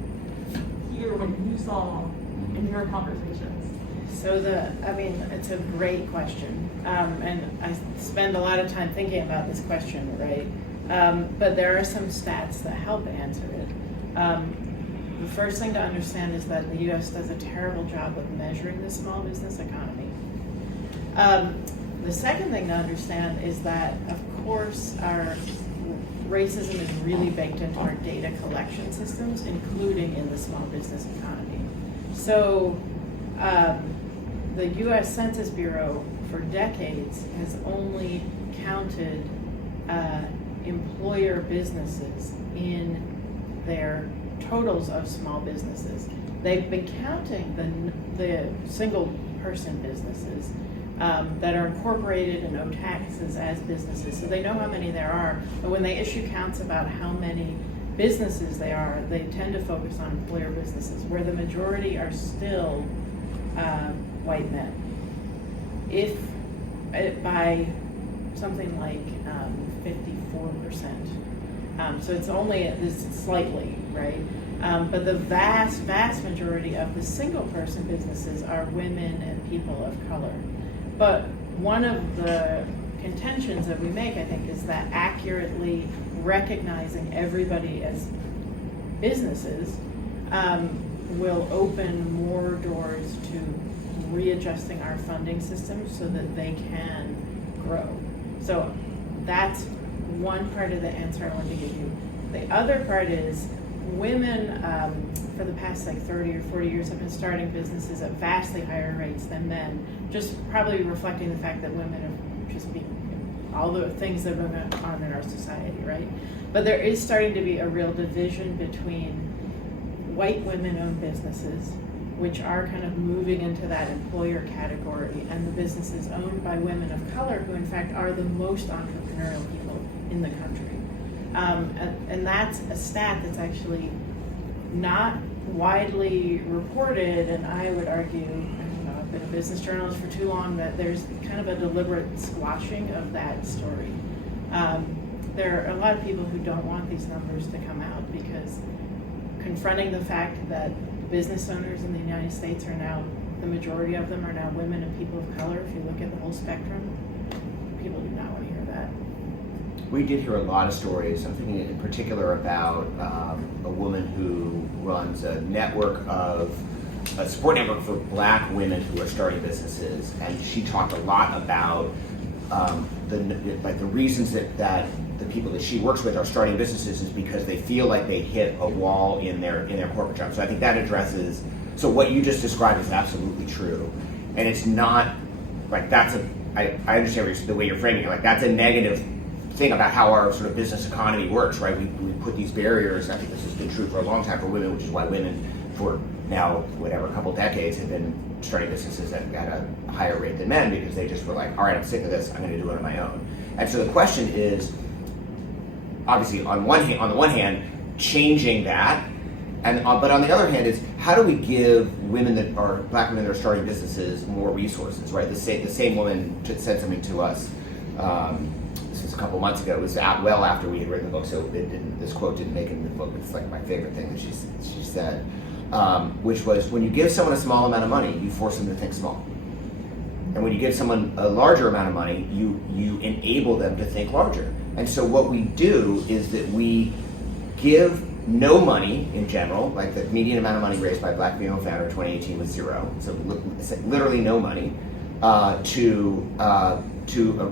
hear what you saw in your conversations. So it's a great question, and I spend a lot of time thinking about this question, right? But there are some stats that help answer it. The first thing to understand is that the U.S. does a terrible job of measuring the small business economy. The second thing to understand is that, of course, our racism is really baked into our data collection systems, including in the small business economy. So the U.S. Census Bureau for decades has only counted employer businesses in their totals of small businesses. They've been counting the single person businesses that are incorporated and owe taxes as businesses, so they know how many there are. But when they issue counts about how many businesses they are, they tend to focus on employer businesses, where the majority are still white men. If by something like 54%. So it's only slightly, right? But the vast majority of the single person businesses are women and people of color. But one of the contentions that we make, I think, is that accurately recognizing everybody as businesses will open more doors to readjusting our funding system so that they can grow. So that's one part of the answer I wanted to give you. The other part is women for the past 30 or 40 years have been starting businesses at vastly higher rates than men, just probably reflecting the fact that women have just been all the things that are going on in our society, right? But there is starting to be a real division between white women-owned businesses, which are kind of moving into that employer category, and the businesses owned by women of color, who in fact are the most entrepreneurial people in the country. And that's a stat that's actually not widely reported, and I would argue, I've been a business journalist for too long, that there's kind of a deliberate squashing of that story. There are a lot of people who don't want these numbers to come out, because confronting the fact that business owners in the United States are now, the majority of them are now women and people of color, if you look at the whole spectrum, people do not want to hear that. We did hear a lot of stories. I'm thinking in particular about a woman who runs a support network for Black women who are starting businesses, and she talked a lot about the reasons that the people that she works with are starting businesses is because they feel like they hit a wall in their corporate job. So I think that addresses. So what you just described is absolutely true. And it's not like I understand the way you're framing it, like that's a negative thing about how our sort of business economy works, right? We put these barriers. I think this has been true for a long time for women, which is why women for now, whatever, a couple decades have been starting businesses at a higher rate than men because they just were like, all right, I'm sick of this, I'm going to do it on my own. And so the question is, obviously, on the one hand, changing that, but on the other hand, is how do we give women that are black women that are starting businesses more resources, right? The same woman said something to us. This was a couple months ago. It was well after we had written the book, so this quote didn't make it in the book. It's like my favorite thing that she said, which was, when you give someone a small amount of money, you force them to think small. And when you give someone a larger amount of money, you enable them to think larger. And so what we do is that we give no money in general, like the median amount of money raised by a black female founder in 2018 was zero, so literally no money, to a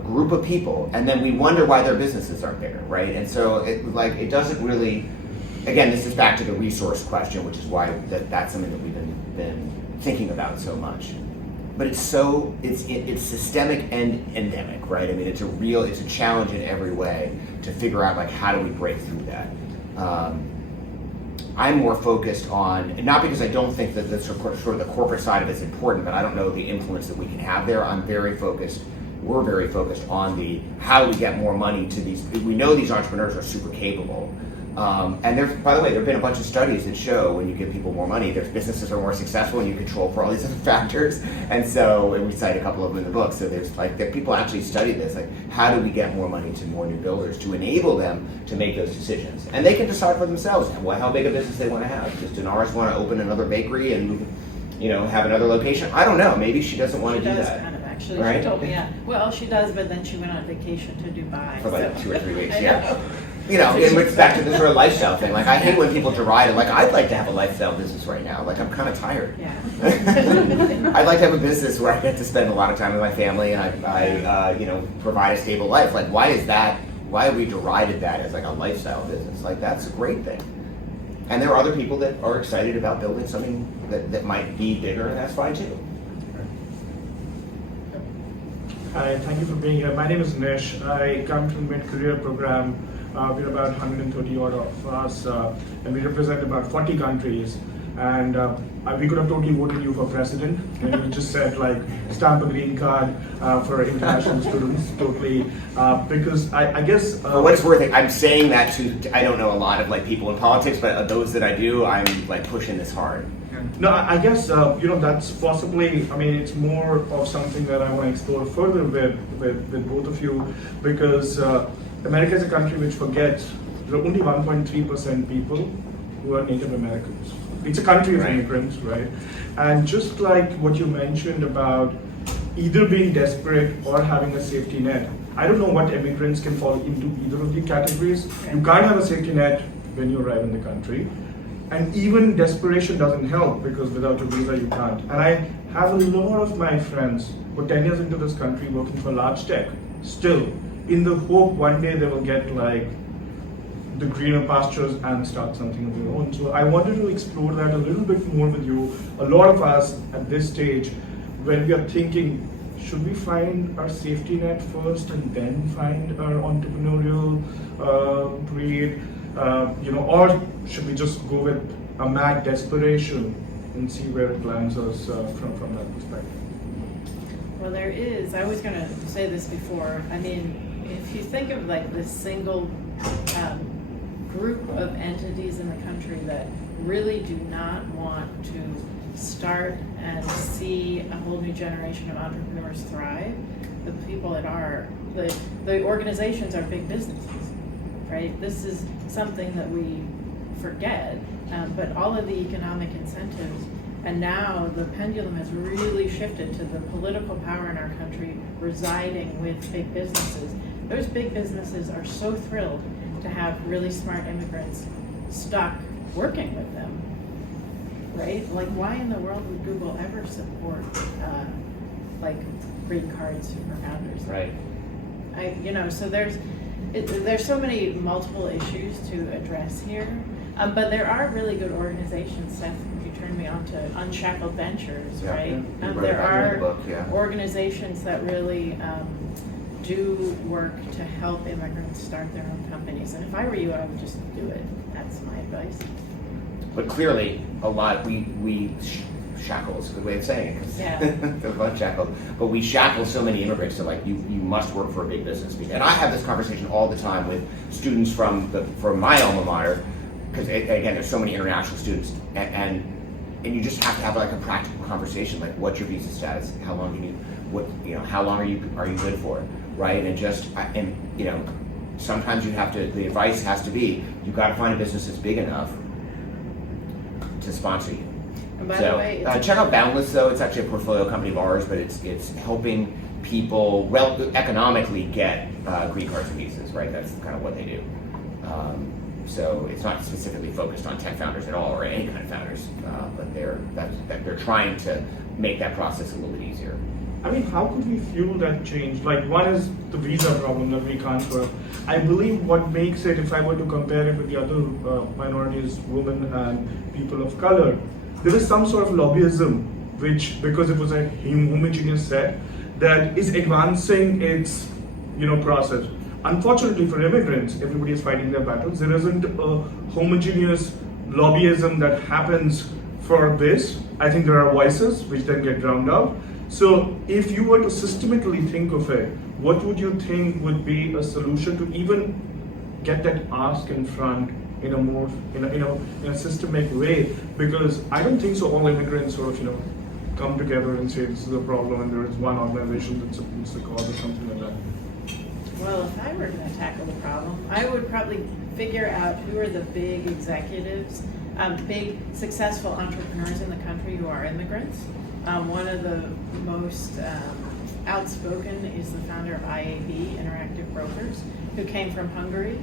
group of people, and then we wonder why their businesses aren't bigger, right? And so it doesn't really, again, this is back to the resource question, which is why that's something that we've been thinking about so much. But it's systemic and endemic, right? I mean, it's a challenge in every way to figure out like how do we break through that. I'm more focused on, not because I don't think that the sort of the corporate side of it is important, but I don't know the influence that we can have there. We're very focused on the how do we get more money to these. We know these entrepreneurs are super capable. And by the way, there have been a bunch of studies that show when you give people more money, their businesses are more successful and you control for all these other factors. And we cite a couple of them in the book. So there's people actually study this, like how do we get more money to more new builders to enable them to make those decisions? And they can decide for themselves how big a business they want to have. Does Dinars want to open another bakery and have another location? I don't know. Maybe she doesn't want to do that. Kind of, actually, right? She told me, yeah. Well, she does, but then she went on vacation to Dubai For like 2 or 3 weeks, I yeah. know. And it's back to the sort of lifestyle thing. Like, I hate when people deride it. Like, I'd like to have a lifestyle business right now. Like, I'm kind of tired. Yeah. I'd like to have a business where I get to spend a lot of time with my family and I provide a stable life. Like, why have we derided that as like a lifestyle business? Like, that's a great thing. And there are other people that are excited about building something that might be bigger, and that's fine too. Hi, thank you for being here. My name is Nish. I come from the mid-career program. We're about 130 odd of us, and we represent about 40 countries. And we could have totally voted you for president, and we just said like stamp a green card for international students, totally. Because I guess for what it's worth, I'm saying that I don't know a lot of like people in politics, but those that I do, I'm like pushing this hard. No, I guess that's possibly. I mean, it's more of something that I want to explore further with both of you, because America is a country which forgets there are only 1.3% people who are Native Americans. It's a country of immigrants, right? And just like what you mentioned about either being desperate or having a safety net, I don't know what immigrants can fall into either of the categories. You can't have a safety net when you arrive in the country. And even desperation doesn't help, because without a visa you can't. And I have a lot of my friends who are 10 years into this country working for large tech, still, in the hope one day they will get like the greener pastures and start something of their own. So I wanted to explore that a little bit more with you. A lot of us at this stage, when we are thinking, should we find our safety net first and then find our entrepreneurial trade? Or should we just go with a mad desperation and see where it lands us from that perspective? Well, I was going to say this before, I mean, if you think of like this single group of entities in the country that really do not want to start and see a whole new generation of entrepreneurs thrive, the people that are, the organizations are big businesses, right? This is something that we forget, but all of the economic incentives, and now the pendulum has really shifted to the political power in our country residing with big businesses. Those big businesses are so thrilled to have really smart immigrants stuck working with them, right? Like, why in the world would Google ever support like green cards for founders? Right. So there's so many multiple issues to address here, but there are really good organizations. Seth, you turned me on to Unshackled Ventures, Yeah. right? You wrote There about it in the are book, yeah. organizations that really do work to help immigrants start their own companies. And if I were you, I would just do it. That's my advice. But clearly, a lot, shackle is a good way of saying it, because Yeah. they're both shackled. But we shackle so many immigrants to like, you must work for a big business. And I have this conversation all the time with students from my alma mater, because again, there's so many international students, and you just have to have like a practical conversation, like what's your visa status, how long how long are you good for, right? And sometimes you have to, the advice has to be, you've got to find a business that's big enough to sponsor you. And by the way, Check out Boundless, though. It's actually a portfolio company of ours, but it's helping people economically get green cards and visas, right? That's kind of what they do. So it's not specifically focused on tech founders at all, or any kind of founders, but they're trying to make that process a little bit easier. I mean, how could we fuel that change? Like, one is the visa problem that we can't solve. I believe what makes it, if I were to compare it with the other minorities, women and people of color, there is some sort of lobbyism, which, because it was a homogeneous set, that is advancing its process. Unfortunately for immigrants, everybody is fighting their battles. There isn't a homogeneous lobbyism that happens for this. I think there are voices which then get drowned out. So if you were to systematically think of it, what would you think would be a solution to even get that ask in front in a more in a systemic way? Because I don't think so all immigrants sort of come together and say this is a problem and there is one organization that supports the cause or something like that. well, if I were going to tackle the problem, I would probably figure out who are the big executives, big successful entrepreneurs in the country who are immigrants. One of the most outspoken is the founder of IAB, Interactive Brokers, who came from Hungary.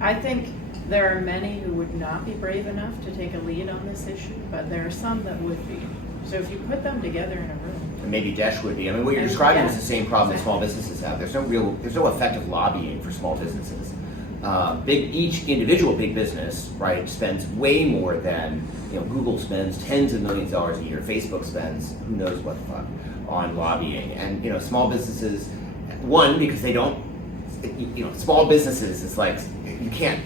I think there are many who would not be brave enough to take a lead on this issue, but there are some that would be. So if you put them together in a room. And maybe Desh would be. I mean, what you're describing is the same problem that small businesses have. There's no effective lobbying for small businesses. Each individual big business, right, spends way more than, Google spends tens of millions of dollars a year. Facebook spends who knows what the fuck on lobbying. And, small businesses, one, because they don't, small businesses, it's like, you can't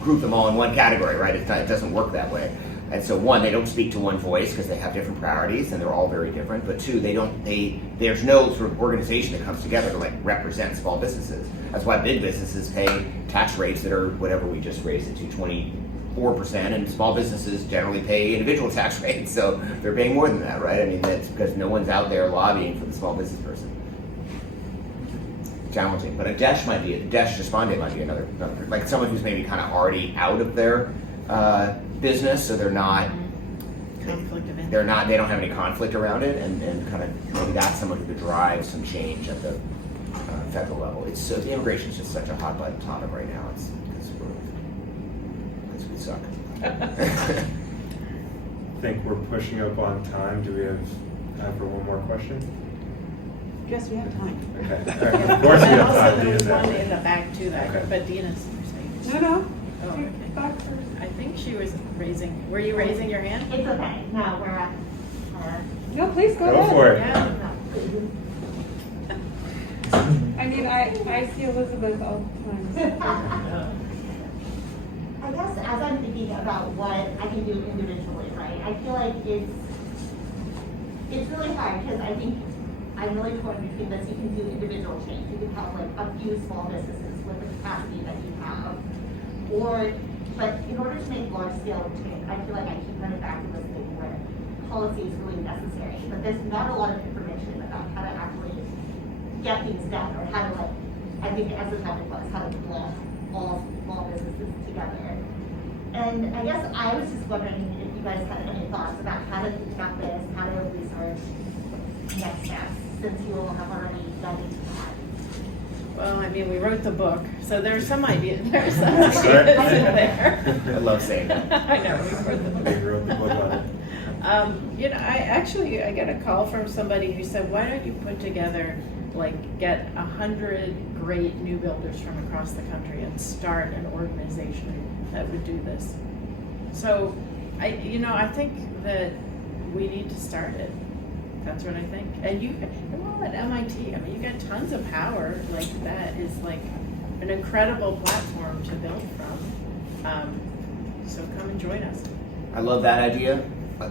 group them all in one category, right? It doesn't work that way. And so one, they don't speak to one voice because they have different priorities and they're all very different. But two, there's no sort of organization that comes together to like represent small businesses. That's why big businesses pay tax rates that are whatever we just raised it to 24%, and small businesses generally pay individual tax rates, so they're paying more than that, right? I mean, that's because no one's out there lobbying for the small business person. Challenging, but a Desh Deshpande might be another, like someone who's maybe kind of already out of their business, so they're not Conflict of interest. they don't have any conflict around it, and kind of maybe that's someone who could drive some change at the federal level. It's the immigration is just such a hot button topic right now. It's because we suck. I think we're pushing up on time. Do we have time for one more question? Yes, we have time. Okay. All right. Of course we have time. There was Dina's one there. in the back too, Okay. but Dina's saying. No. Oh, Shoot, okay. back first. I think she was raising, were you raising your hand? It's okay, no, we're at, No, please go Go ahead. for it. Yeah. I mean, I see Elizabeth all the time. I guess as I'm thinking about what I can do individually, right, I feel like it's really hard because I think I'm really torn between this. You can do individual change. You can help like a few small businesses with the capacity that you have. But in order to make large scale change, I feel like I keep running back to this thing where policy is really necessary. But there's not a lot of information about how to actually get things done, or how to like, I think as the topic was, how to block all small businesses together. And I guess I was just wondering if you guys had any thoughts about how to think about this, how to research next steps, since you all have already done that. Well, I mean, we wrote the book, so there's some ideas, in Right. there. I love saying that. I know, we wrote the book. They wrote the book on it. I got a call from somebody who said, why don't you put together, get 100 great new builders from across the country and start an organization that would do this. So I think that we need to start it. That's what I think. And well, at MIT, I mean, you got tons of power. Like, that is like an incredible platform to build from. So come and join us. I love that idea.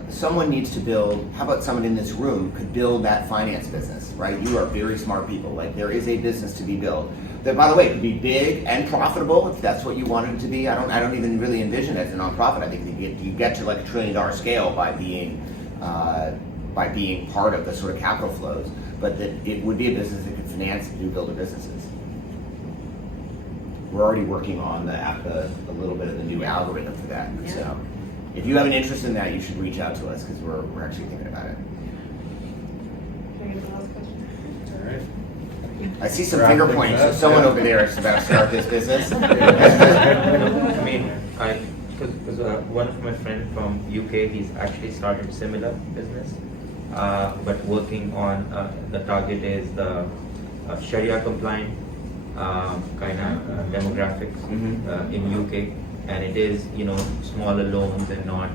Someone needs to build, how about someone in this room could build that finance business, right? You are very smart people. Like, there is a business to be built that, by the way, could be big and profitable if that's what you wanted it to be. I don't even really envision it as a nonprofit. I think you get to like $1 trillion scale by being part of the sort of capital flows, but that it would be a business that could finance new builder businesses. We're already working on a little bit of the new algorithm for that. Yeah. So if you have an interest in that, you should reach out to us because we're actually thinking about it. Can I get the last question? All right. I see some Wrap finger things pointing, up. so someone over there is about to start this business. I mean, because one of my friends from UK, he's actually started similar business, but working on the target is the Sharia compliant kind of demographics in UK, and it is smaller loans and not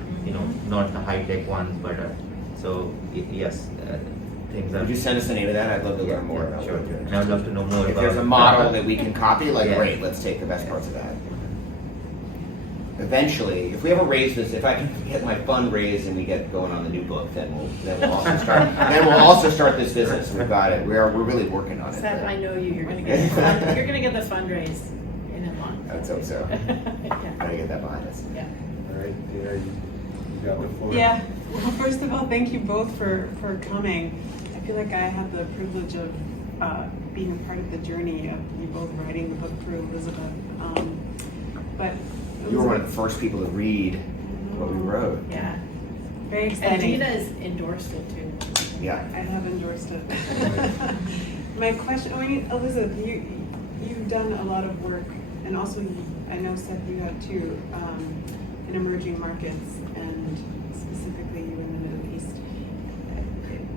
the high tech ones, but yes. Things Would you send us the name of that? I'd love to learn more about sure. what you're doing. And I'd love to know more If about there's a model that we can copy, Yeah. great, let's take the best parts of that. Eventually, if we ever raise this, if I can get my fund raised and we get going on the new book, then we'll also start this business. We've got it. We're really working on it. Seth, I know you. You're gonna get the fundraise in a month. Let's hope so. Yeah. Gotta get that behind us. Yeah. All right, Dina, you got the floor. Yeah, well, first of all, thank you both for coming. I feel like I had the privilege of being a part of the journey of you both writing the book through Elizabeth. But You were one of the first people to read what we wrote. Yeah. very And exciting. Dina's endorsed it too. Yeah. I have endorsed it. My question, Elizabeth, you've done a lot of work, and also I know Seth, you have too, in emerging markets, and specifically you in the Middle East.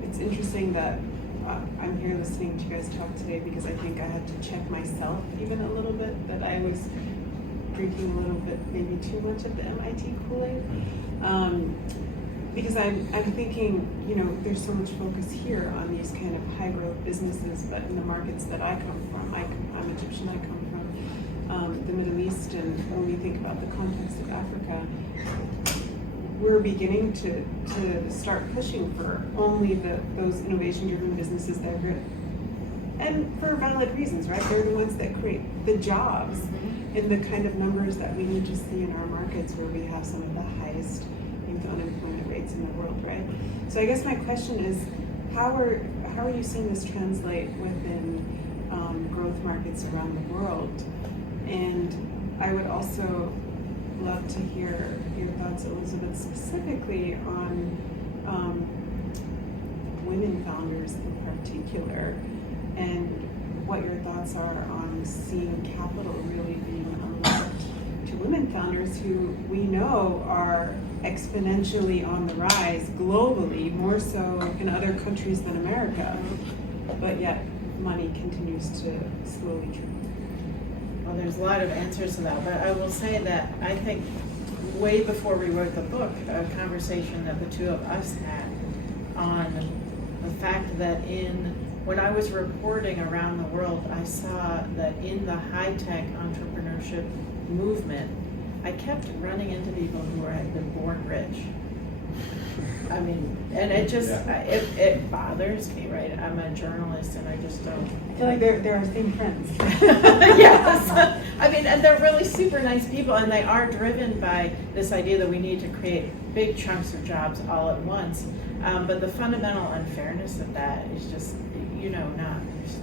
It's interesting that I'm here listening to you guys talk today because I think I had to check myself even a little bit that I was drinking a little bit, maybe too much of the MIT Kool-Aid. Because I'm thinking, there's so much focus here on these kind of high growth businesses, but in the markets that I come from, I'm Egyptian, I come from the Middle East, and when we think about the context of Africa, we're beginning to start pushing for only those innovation-driven businesses that are good. And for valid reasons, right? They're the ones that create the jobs in the kind of numbers that we need to see in our markets where we have some of the highest youth unemployment rates in the world, right? So I guess my question is, how are you seeing this translate within growth markets around the world? And I would also love to hear your thoughts, Elizabeth, specifically on women founders in particular, and what your thoughts are on seeing capital really being unlocked to women founders who we know are exponentially on the rise globally, more so in other countries than America, but yet money continues to slowly trickle. Well, there's a lot of answers to that, but I will say that I think way before we wrote the book, a conversation that the two of us had on the fact that when I was reporting around the world, I saw that in the high-tech entrepreneurship movement, I kept running into people who had been born rich. I mean, and it just, it bothers me, right? I'm a journalist and I just don't. I feel like they're our same friends. Yes. I mean, and they're really super nice people, and they are driven by this idea that we need to create big chunks of jobs all at once. But the fundamental unfairness of that is just,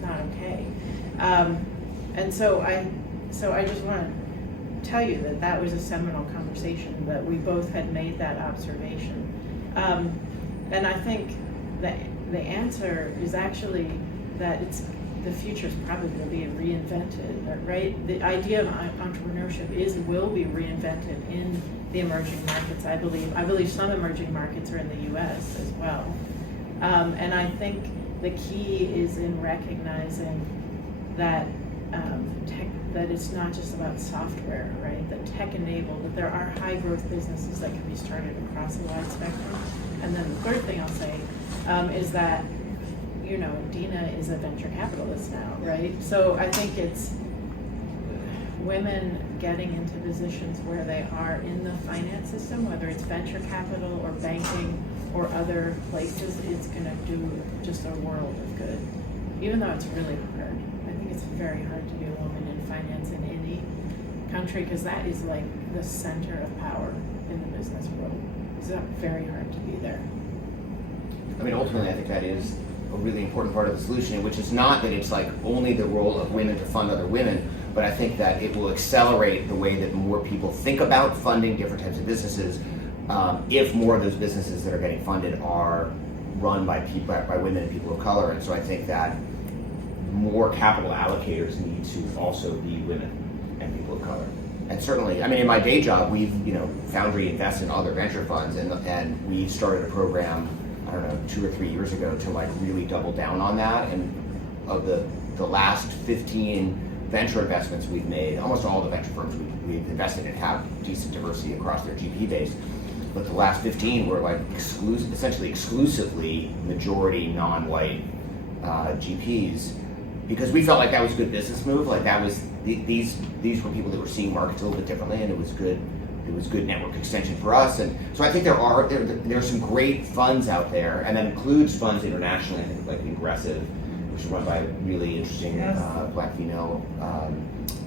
not okay. And so I just want to tell you that was a seminal conversation, that we both had made that observation. And I think that the answer is actually that the future is probably going to be reinvented, right? The idea of entrepreneurship will be reinvented in the emerging markets, I believe. I believe some emerging markets are in the U.S. as well. And I think the key is in recognizing that tech, that it's not just about software, right? That tech enabled, that there are high growth businesses that can be started across a wide spectrum. And then the third thing I'll say is that, you know, Dina is a venture capitalist now, right? So I think it's women getting into positions where they are in the finance system, whether it's venture capital or banking or other places, it's gonna do just a world of good. Even though it's really hard. I think it's very hard to be a woman in finance in any country, because that is like the center of power in the business world. It's very hard to be there. I mean, ultimately, I think that is a really important part of the solution, which is not that it's like only the role of women to fund other women, but I think that it will accelerate the way that more people think about funding different types of businesses if more of those businesses that are getting funded are run by women and people of color. And so I think that more capital allocators need to also be women and people of color. And certainly, I mean, in my day job, we've, you know, Foundry invests in other venture funds, and we started a program, I don't know, 2 or 3 years ago to like really double down on that. And of the last 15 venture investments we've made, almost all the venture firms we've invested in have decent diversity across their GP base. But the last 15 were like essentially exclusively majority non-white GPs, because we felt like that was a good business move. Like that was these were people that were seeing markets a little bit differently, and it was good. It was good network extension for us. And so I think there are some great funds out there, and that includes funds internationally. I think like Aggressive, which is run by a really interesting black female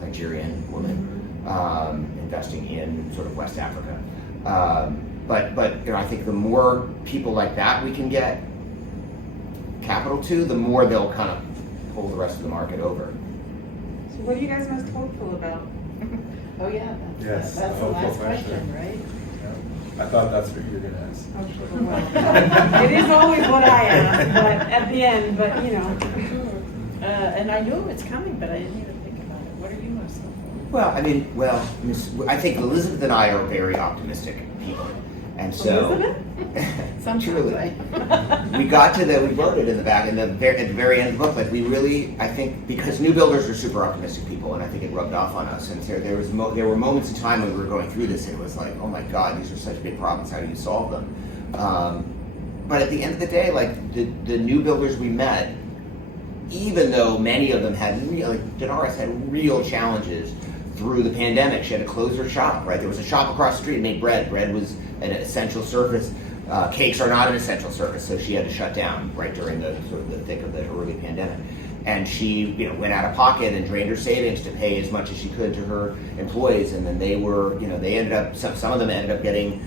Nigerian woman investing in sort of West Africa. But you know, I think the more people like that we can get capital to, the more they'll kind of pull the rest of the market over. So what are you guys most hopeful about? Oh yeah, Yes, that's a the hopeful last question, question. right? Yeah. I thought that's what you were going to ask. Well, it is always what I ask, but at the end, but you know. And I knew it's coming, but I didn't even think about it. What are you most hopeful? Well, I think Elizabeth and I are very optimistic people, and so Sometimes truly, I- we wrote it in the back, at the very end of the book. Like we really, I think, because new builders are super optimistic people, and I think it rubbed off on us. And so there were moments in time when we were going through this, and it was like, oh my God, these are such big problems. How do you solve them? But at the end of the day, like the new builders we met, even though many of them had Dinaris had real challenges through the pandemic. She had to close her shop, right? There was a shop across the street that made bread. Bread was an essential service. Cakes are not an essential service, so she had to shut down right during the sort of the thick of the early pandemic. And she, you know, went out of pocket and drained her savings to pay as much as she could to her employees. And then they were, you know, they ended up, some of them ended up eventually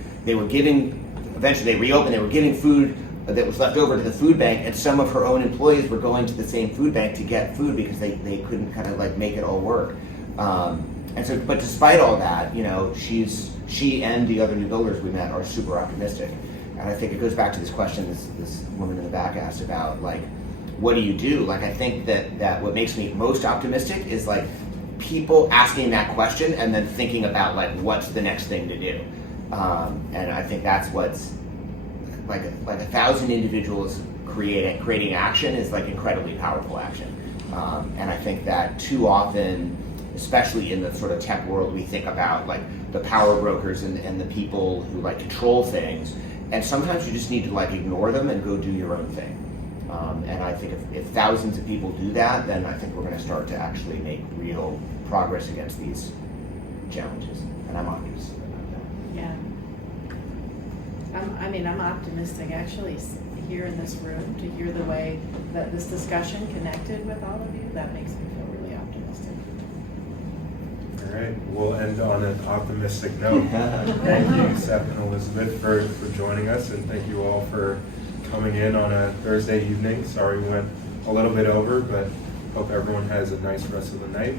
they reopened, they were giving food that was left over to the food bank, and some of her own employees were going to the same food bank to get food because they couldn't kind of like make it all work. And so, but despite all that, you know, she and the other new builders we met are super optimistic. And I think it goes back to this question this woman in the back asked about, like, what do you do? Like, I think that what makes me most optimistic is like people asking that question and then thinking about like what's the next thing to do. And I think that's what's like 1,000 individuals creating action is like incredibly powerful action. And I think that too often, especially in the sort of tech world, we think about like the power brokers and the people who like control things, and sometimes you just need to like ignore them and go do your own thing. And I think if thousands of people do that, then I think we're going to start to actually make real progress against these challenges. And I'm optimistic about that. Yeah. I'm optimistic actually here in this room to hear the way that this discussion connected with all of you. That makes me feel really optimistic. All right, we'll end on an optimistic note. Thank you, Seth and Elizabeth, for joining us, and thank you all for coming in on a Thursday evening. Sorry we went a little bit over, but hope everyone has a nice rest of the night,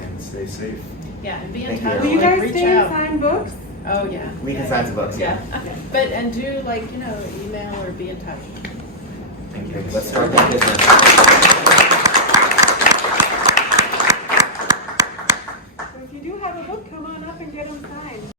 and stay safe. Yeah, and be in Thank you, touch. Will you everyone. guys reach stay and out. sign books? Oh yeah. We can sign some books, yeah. But and do like, you know, email or be in touch. Thank you. Let's start that business.